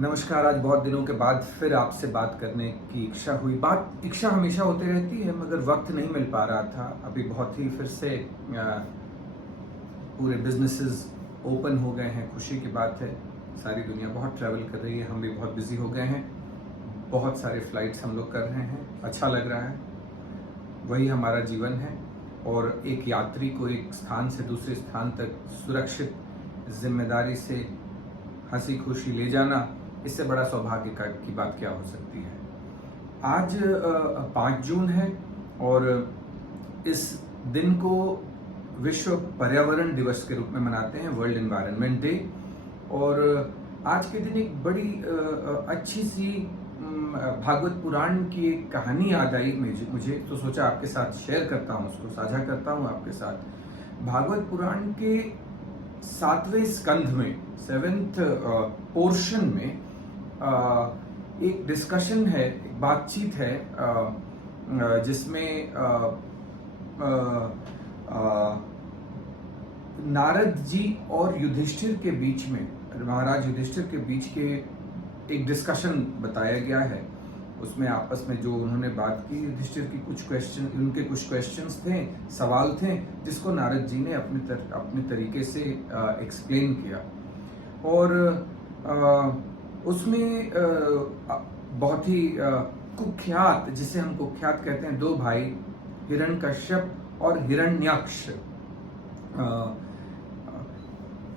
नमस्कार। आज बहुत दिनों के बाद फिर आपसे बात करने की इच्छा हुई। इच्छा हमेशा होती रहती है, मगर वक्त नहीं मिल पा रहा था। अभी बहुत ही फिर से पूरे बिजनेसेस ओपन हो गए हैं, खुशी की बात है। सारी दुनिया बहुत ट्रैवल कर रही है, हम भी बहुत बिजी हो गए हैं। बहुत सारे फ्लाइट्स हम लोग कर रहे हैं, अच्छा लग रहा है। वही हमारा जीवन है। और एक यात्री को एक स्थान से दूसरे स्थान तक सुरक्षित जिम्मेदारी से हंसी खुशी ले जाना, इससे बड़ा सौभाग्य की बात क्या हो सकती है। आज 5 जून है और इस दिन को विश्व पर्यावरण दिवस के रूप में मनाते हैं, वर्ल्ड एनवायरनमेंट डे। और आज के दिन एक बड़ी अच्छी सी भागवत पुराण की एक कहानी याद आई मुझे, तो सोचा आपके साथ शेयर करता हूँ, उसको साझा करता हूँ आपके साथ। भागवत पुराण के 7वें स्कंध में, 7th पोर्शन में एक डिस्कशन है, एक बातचीत है, जिसमें नारद जी और युधिष्ठिर के बीच में, महाराज युधिष्ठिर के बीच के एक डिस्कशन बताया गया है। उसमें आपस में जो उन्होंने बात की, युधिष्ठिर की उनके कुछ क्वेश्चंस थे, सवाल थे, जिसको नारद जी ने अपने तरीके से एक्सप्लेन किया। और उसमें बहुत ही कुख्यात, जिसे हम कुख्यात कहते हैं, 2 भाई हिरण्यकश्यप और हिरण्याक्ष।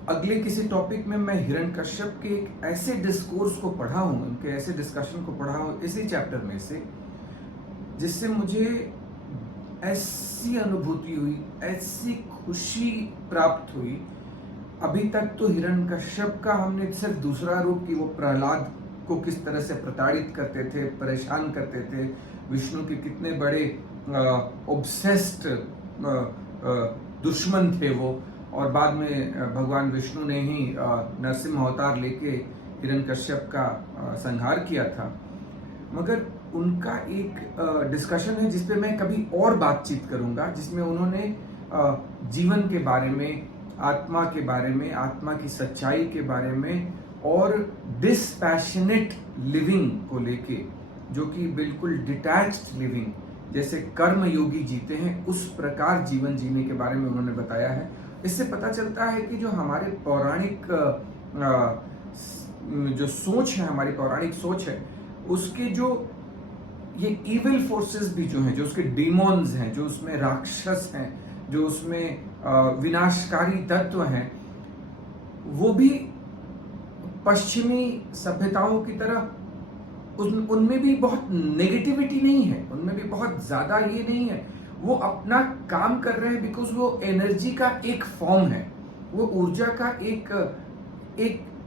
अगले किसी टॉपिक में मैं हिरण्यकश्यप के एक ऐसे डिस्कोर्स को पढ़ा हूं, उनके ऐसे डिस्कशन को पढ़ा हूं इसी चैप्टर में से, जिससे मुझे ऐसी अनुभूति हुई, ऐसी खुशी प्राप्त हुई। अभी तक तो हिरण्यकश्यप का हमने सिर्फ दूसरा रूप, कि वो प्रहलाद को किस तरह से प्रताड़ित करते थे, परेशान करते थे, विष्णु के कितने बड़े ऑब्सेस्ड दुश्मन थे वो, और बाद में भगवान विष्णु ने ही नरसिंह अवतार लेके हिरण्यकश्यप का संहार किया था। मगर उनका एक डिस्कशन है जिसपे मैं कभी और बातचीत करूंगा, जिसमें उन्होंने जीवन के बारे में, आत्मा के बारे में, आत्मा की सच्चाई के बारे में, और डिसपैशनेट लिविंग को लेके, जो कि बिल्कुल डिटैच्ड लिविंग, जैसे कर्म योगी जीते हैं, उस प्रकार जीवन जीने के बारे में उन्होंने बताया है। इससे पता चलता है कि जो हमारे पौराणिक जो सोच है, हमारी पौराणिक सोच है, उसके जो ये इविल फोर्सेस भी जो हैं, जो उसके डीमोन्स हैं, जो उसमें राक्षस हैं, जो उसमें विनाशकारी तत्व हैं, वो भी पश्चिमी सभ्यताओं की तरह उनमें भी बहुत नेगेटिविटी नहीं है, उनमें भी बहुत ज्यादा ये नहीं है। वो अपना काम कर रहे हैं बिकॉज वो एनर्जी का एक फॉर्म है, वो ऊर्जा का एक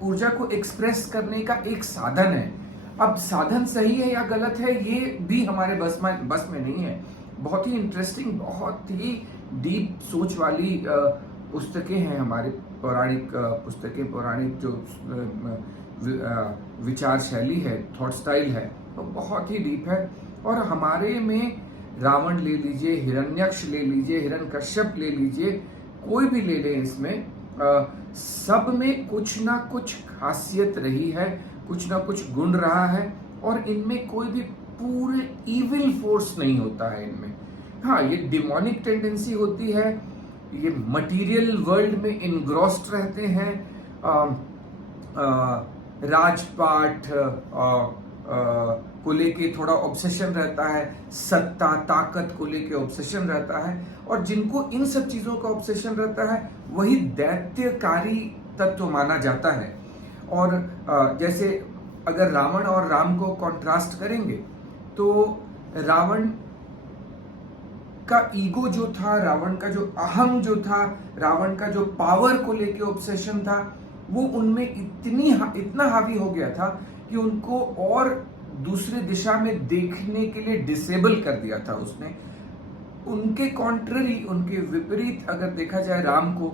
ऊर्जा को एक्सप्रेस करने का एक साधन है। अब साधन सही है या गलत है, ये भी हमारे बस में नहीं है। बहुत ही इंटरेस्टिंग, बहुत ही डीप सोच वाली पुस्तकें हैं हमारे पौराणिक पुस्तकें, पौराणिक जो विचार शैली है, थॉट स्टाइल है, वो बहुत ही डीप है। और हमारे में रावण ले लीजिए, हिरण्यक्ष ले लीजिए, हिरण्यकश्यप ले लीजिए, कोई भी ले लें, इसमें सब में कुछ ना कुछ खासियत रही है, कुछ ना कुछ गुण रहा है, और इनमें कोई भी पूरे इविल फोर्स नहीं होता है इनमें। हाँ, ये डिमोनिक टेंडेंसी होती है, ये मटेरियल वर्ल्ड में इनग्रॉस्ड रहते हैं, राजपाट को लेके थोड़ा ऑब्सेशन रहता है, सत्ता ताकत को लेके ऑब्सेशन रहता है, और जिनको इन सब चीजों का ऑब्सेशन रहता है, वही दैत्यकारी तत्व माना जाता है। और जैसे अगर रावण और राम को कॉन्ट्रास्ट करेंगे, तो रावण का ईगो जो था, रावण का जो अहम जो था, रावण का जो पावर को लेके ऑब्सेशन था, वो उनमें इतना हावी हो गया था कि उनको और दूसरे दिशा में देखने के लिए डिसेबल कर दिया था उसने। उनके कॉन्ट्ररी, उनके विपरीत अगर देखा जाए राम को,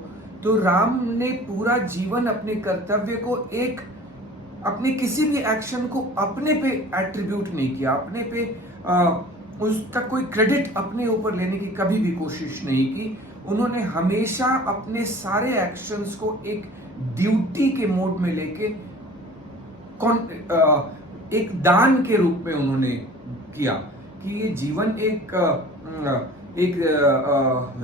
तो राम ने पूरा जीवन अपने कर्तव्य को अपने किसी भी एक्शन को अपने पे एट्रीब्यूट नहीं किया, अपने पे उसका कोई क्रेडिट अपने ऊपर लेने की कभी भी कोशिश नहीं की। उन्होंने हमेशा अपने सारे एक्शंस को एक ड्यूटी के मोड में लेके एक दान के रूप में उन्होंने किया कि ये जीवन एक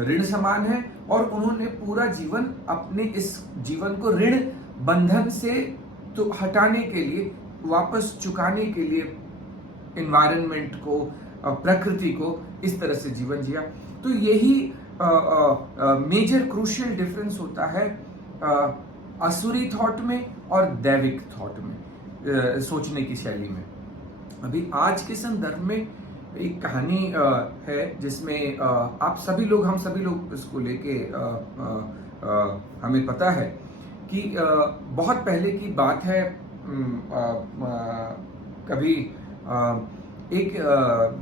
ऋण समान है, और उन्होंने पूरा जीवन अपने इस जीवन को ऋण बंधन से तो हटाने के लिए, वापस चुकाने के लिए एनवायरनमेंट को, प्रकृति को इस तरह से जीवन जिया। तो यही मेजर क्रूशियल डिफरेंस होता है असुरी थॉट में और दैविक थॉट में, सोचने की शैली में। अभी आज के संदर्भ में एक कहानी है जिसमें आप सभी लोग, हम सभी लोग इसको लेके हमें पता है कि बहुत पहले की बात है। कभी एक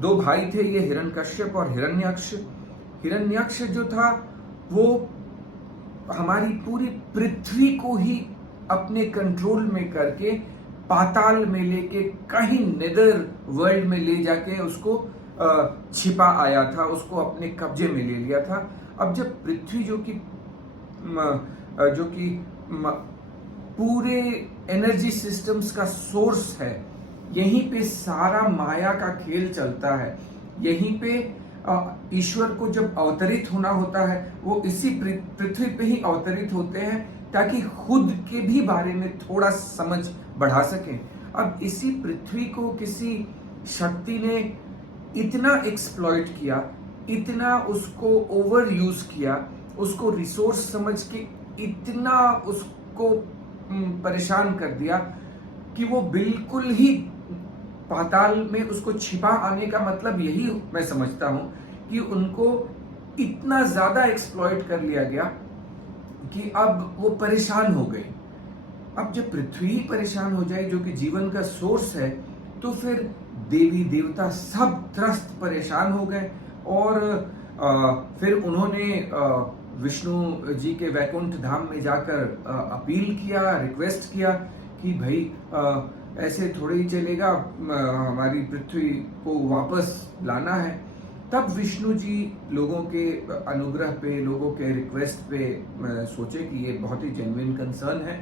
दो भाई थे, ये हिरण्यकश्यप और हिरण्यक्ष। हिरण्यक्ष जो था वो हमारी पूरी पृथ्वी को ही अपने कंट्रोल में करके पाताल में लेके कहीं नेदर वर्ल्ड में ले जाके उसको छिपा आया था, उसको अपने कब्जे में ले लिया था। अब जब पृथ्वी जो कि पूरे एनर्जी सिस्टम्स का सोर्स है, यहीं पे सारा माया का खेल चलता है, यहीं पे ईश्वर को जब अवतरित होना होता है वो इसी पृथ्वी पे ही अवतरित होते हैं ताकि खुद के भी बारे में थोड़ा समझ बढ़ा सकें। अब इसी पृथ्वी को किसी शक्ति ने इतना एक्सप्लॉइट किया, इतना उसको ओवर यूज किया, उसको रिसोर्स समझ के इतना उसको परेशान कर दिया कि वो बिल्कुल ही पाताल में उसको छिपा आने का मतलब यही मैं समझता हूं कि उनको इतना ज्यादा एक्सप्लॉइट कर लिया गया कि अब वो परेशान हो गए। अब जब पृथ्वी ही परेशान हो जाए जो कि जीवन का सोर्स है, तो फिर देवी देवता सब त्रस्त परेशान हो गए। और फिर उन्होंने विष्णु जी के वैकुंठ धाम में जाकर अपील किया, रिक्वेस्ट किया कि भाई ऐसे थोड़े ही चलेगा, हमारी पृथ्वी को वापस लाना है। तब विष्णु जी लोगों के अनुग्रह पे, लोगों के रिक्वेस्ट पे सोचे कि ये बहुत ही जेन्युइन कंसर्न है।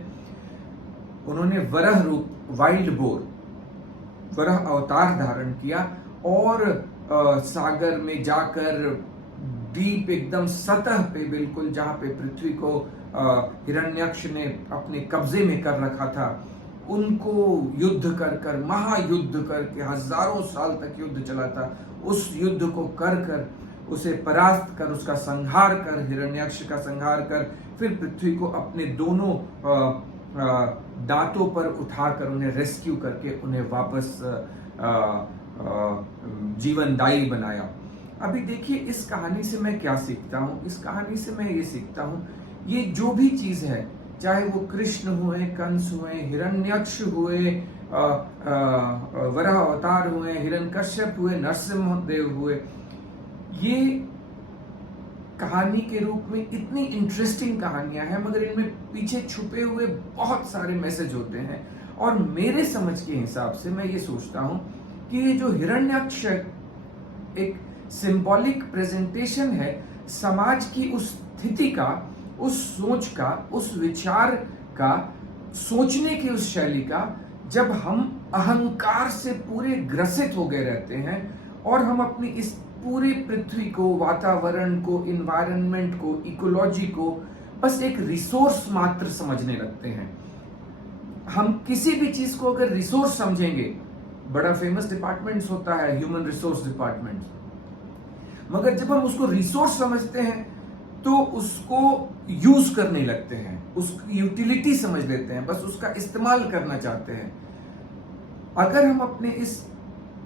उन्होंने वराह रूप, वाइल्ड बोर, वराह अवतार धारण किया और सागर में जाकर डीप एकदम सतह पे, बिल्कुल जहां पे पृथ्वी को हिरण्यक्ष ने अपने कब्जे में कर रखा था, उनको युद्ध कर महायुद्ध करके, हजारों साल तक युद्ध चला था, उस युद्ध को कर उसे परास्त कर, उसका संहार कर, हिरण्यक्ष का संहार कर, फिर पृथ्वी को अपने दोनों दांतों पर उठाकर उन्हें रेस्क्यू करके उन्हें वापस जीवनदायी बनाया। अभी देखिए इस कहानी से मैं क्या सीखता हूँ। इस कहानी से मैं ये सीखता हूँ, ये जो भी चीज है, चाहे वो कृष्ण हुए, कंस हुए, हिरण्यक्ष हुए, वराह अवतार हुए, हिरण्यकश्यप हुए, नरसिंह देव हुए, ये कहानी के रूप में इतनी इंटरेस्टिंग कहानियां हैं, मगर इनमें पीछे छुपे हुए बहुत सारे मैसेज होते हैं। और मेरे समझ के हिसाब से मैं ये सोचता हूं कि ये जो हिरण्यक्ष एक सिंबॉलिक प्रेजेंटेशन है समाज की उस स्थिति का, उस सोच का, उस विचार का, सोचने की उस शैली का, जब हम अहंकार से पूरे ग्रसित हो गए रहते हैं और हम अपनी इस पूरी पृथ्वी को, वातावरण को, इन्वायरमेंट को, इकोलॉजी को बस एक रिसोर्स मात्र समझने लगते हैं। हम किसी भी चीज को अगर रिसोर्स समझेंगे, बड़ा फेमस डिपार्टमेंट्स होता है ह्यूमन रिसोर्स डिपार्टमेंट, मगर जब हम उसको रिसोर्स समझते हैं तो उसको यूज करने लगते हैं, उसकी यूटिलिटी समझ लेते हैं, बस उसका इस्तेमाल करना चाहते हैं। अगर हम अपने इस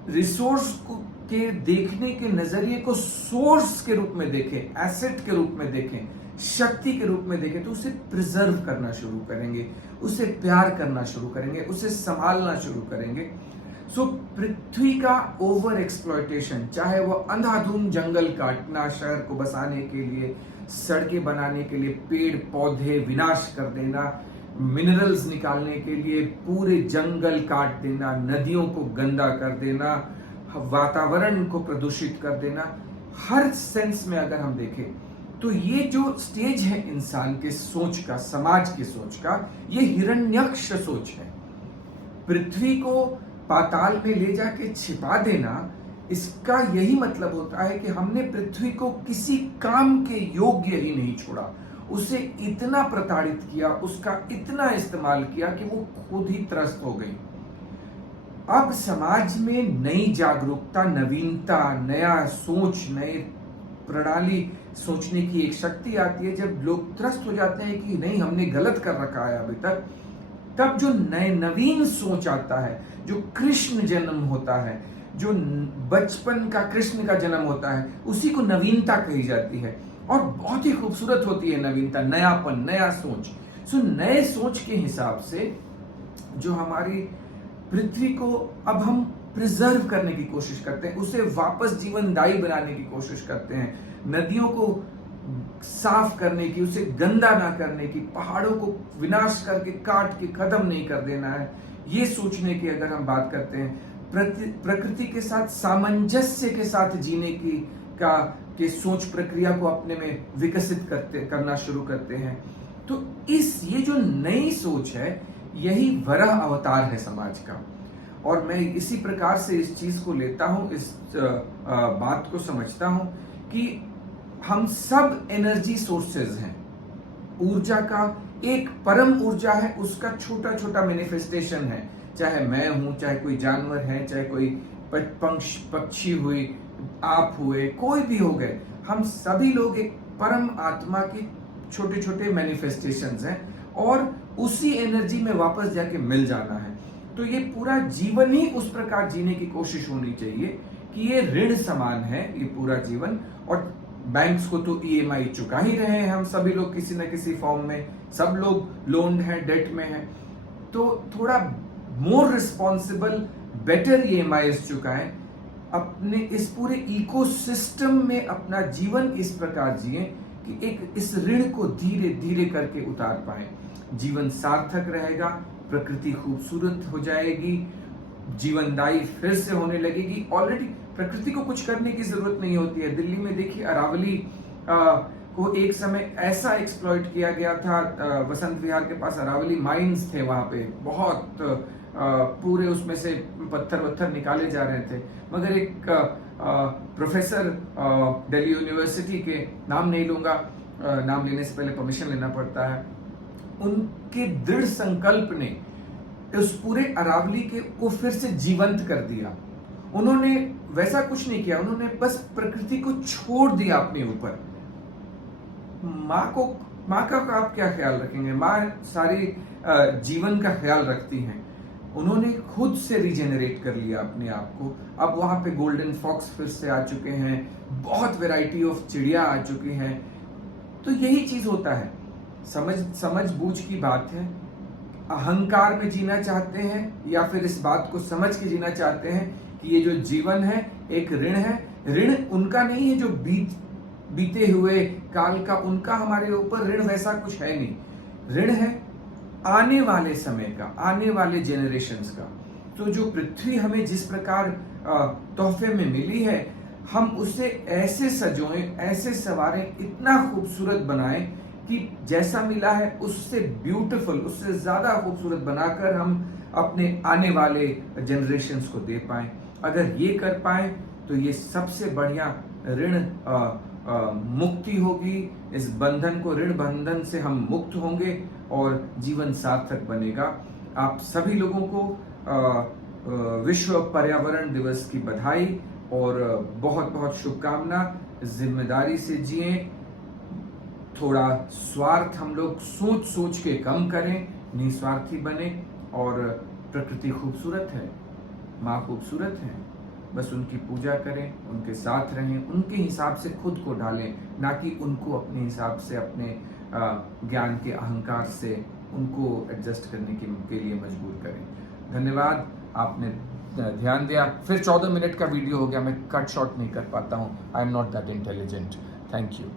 रिसोर्स को के देखने के नजरिए को सोर्स के रूप में देखें, एसेट के रूप में देखें, शक्ति के रूप में देखें, तो उसे प्रिजर्व करना शुरू करेंगे, उसे प्यार करना शुरू करेंगे, उसे संभालना शुरू करेंगे। सो पृथ्वी का ओवर एक्सप्लॉयटेशन, चाहे वो अंधाधुंध जंगल काटना शहर को बसाने के लिए, सड़कें बनाने के लिए, पेड़ पौधे विनाश कर देना, मिनरल्स निकालने के लिए पूरे जंगल काट देना, नदियों को गंदा कर देना, वातावरण को प्रदूषित कर देना, हर सेंस में अगर हम देखें तो ये जो स्टेज है इंसान के सोच का, समाज के सोच का, ये हिरण्यक्ष सोच है। पृथ्वी को पाताल में ले जाके छिपा देना, इसका यही मतलब होता है कि हमने पृथ्वी को किसी काम के योग्य ही नहीं छोड़ा, उसे इतना प्रताड़ित किया, उसका इतना इस्तेमाल किया कि वो खुद ही त्रस्त हो गई। अब समाज में नई जागरूकता, नवीनता, नया सोच, नए प्रणाली सोचने की एक शक्ति आती है। जब लोग त्रस्त हो जाते हैं कि नहीं हमने गलत कर रखा है अभी तक, तब जो नए नवीन सोच आता है, जो कृष्ण जन्म होता है, जो बचपन का कृष्ण का जन्म होता है, उसी को नवीनता कही जाती है। और बहुत ही खूबसूरत होती है नवीनता, नयापन, नया सोच। सो नए सोच के हिसाब से जो हमारी पृथ्वी को अब हम प्रिजर्व करने की कोशिश करते हैं, उसे वापस जीवनदायी बनाने की कोशिश करते हैं, नदियों को साफ करने की, उसे गंदा ना करने की, पहाड़ों को विनाश करके काट के खत्म नहीं कर देना है, ये सोचने की अगर हम बात करते हैं, प्रकृति के साथ सामंजस्य के साथ जीने की सोच प्रक्रिया को अपने में विकसित करना शुरू करते हैं, तो ये जो नई सोच है, यही वराह अवतार है समाज का। और मैं इसी प्रकार से इस चीज को लेता हूं, इस बात को समझता हूं कि हम सब एनर्जी सोर्सेज हैं। ऊर्जा का एक परम ऊर्जा है, उसका छोटा छोटा मैनिफेस्टेशन है, चाहे मैं हूं, चाहे कोई जानवर है, चाहे कोई पक्षी हुई, आप हुए, कोई भी हो गए, हम सभी लोग एक परम आत्मा के छोटे छोटे मैनिफेस्टेशंस हैं और उसी एनर्जी में वापस जाके मिल जाना है। तो ये पूरा जीवन ही उस प्रकार जीने की कोशिश होनी चाहिए कि ये ऋण समान है ये पूरा जीवन। और बैंक्स को तो EMI चुका ही रहे हैं हम सभी लोग किसी न किसी फॉर्म में, सब लोग लोन्ड हैं, डेट में हैं, तो थोड़ा मोर रिस्पॉन्सिबल, बेटर EMIs चुकाएं, अपने इस पूरे इकोसिस्टम में अपना जीवन इस प्रकार जिए कि एक इस ऋण को धीरे धीरे करके उतार पाए। जीवन सार्थक रहेगा, प्रकृति खूबसूरत हो जाएगी, जीवनदायी फिर से होने लगेगी। ऑलरेडी प्रकृति को कुछ करने की जरूरत नहीं होती है। दिल्ली में देखिए, अरावली को एक समय ऐसा एक्सप्लॉइट किया गया था, वसंत विहार के पास अरावली माइंस थे, वहां पे बहुत पूरे उसमें से पत्थर निकाले जा रहे थे, मगर एक प्रोफेसर दिल्ली यूनिवर्सिटी के, नाम नहीं लूंगा, नाम लेने से पहले परमिशन लेना पड़ता है, उनके दृढ़ संकल्प ने उस पूरे अरावली को फिर से जीवंत कर दिया। उन्होंने वैसा कुछ नहीं किया, उन्होंने बस प्रकृति को छोड़ दिया अपने ऊपर। माँ का आप क्या ख्याल रखेंगे? माँ सारी जीवन का ख्याल रखती हैं। उन्होंने खुद से रिजेनरेट कर लिया अपने आप को। अब वहां पे गोल्डन फॉक्स फिर से आ चुके हैं, बहुत वैरायटी ऑफ चिड़िया आ चुकी हैं। तो यही चीज होता है, समझ बूझ की बात है। अहंकार में जीना चाहते हैं या फिर इस बात को समझ के जीना चाहते हैं कि ये जो जीवन है एक ऋण है। ऋण उनका नहीं है जो बीते हुए काल का, उनका हमारे ऊपर ऋण वैसा कुछ है नहीं। ऋण है आने वाले समय का, आने वाले जेनरेशंस का। तो जो पृथ्वी हमें जिस प्रकार तोहफे में मिली है, हम उसे ऐसे सजोएं, ऐसे सवारें, इतना खूबसूरत बनाएं कि जैसा मिला है उससे ब्यूटीफुल, उससे ज्यादा खूबसूरत बनाकर हम अपने आने वाले जनरेशंस को दे पाएं। अगर ये कर पाएं तो ये सबसे बढ़िया ऋण मुक्ति होगी। इस बंधन को, ऋण बंधन से हम मुक्त होंगे और जीवन सार्थक बनेगा। आप सभी लोगों को विश्व पर्यावरण दिवस की बधाई और बहुत बहुत शुभकामना। जिम्मेदारी से जिए, थोड़ा स्वार्थ हम लोग सोच के कम करें, निस्वार्थी बने। और प्रकृति खूबसूरत है, माँ खूबसूरत है, बस उनकी पूजा करें, उनके साथ रहें, उनके हिसाब से खुद को ढालें, ना कि उनको अपने हिसाब से, अपने ज्ञान के अहंकार से उनको एडजस्ट करने के लिए मजबूर करें। धन्यवाद, आपने ध्यान दिया। फिर 14 मिनट का वीडियो हो गया, मैं कट शॉर्ट नहीं कर पाता हूँ। I am not that intelligent. Thank you.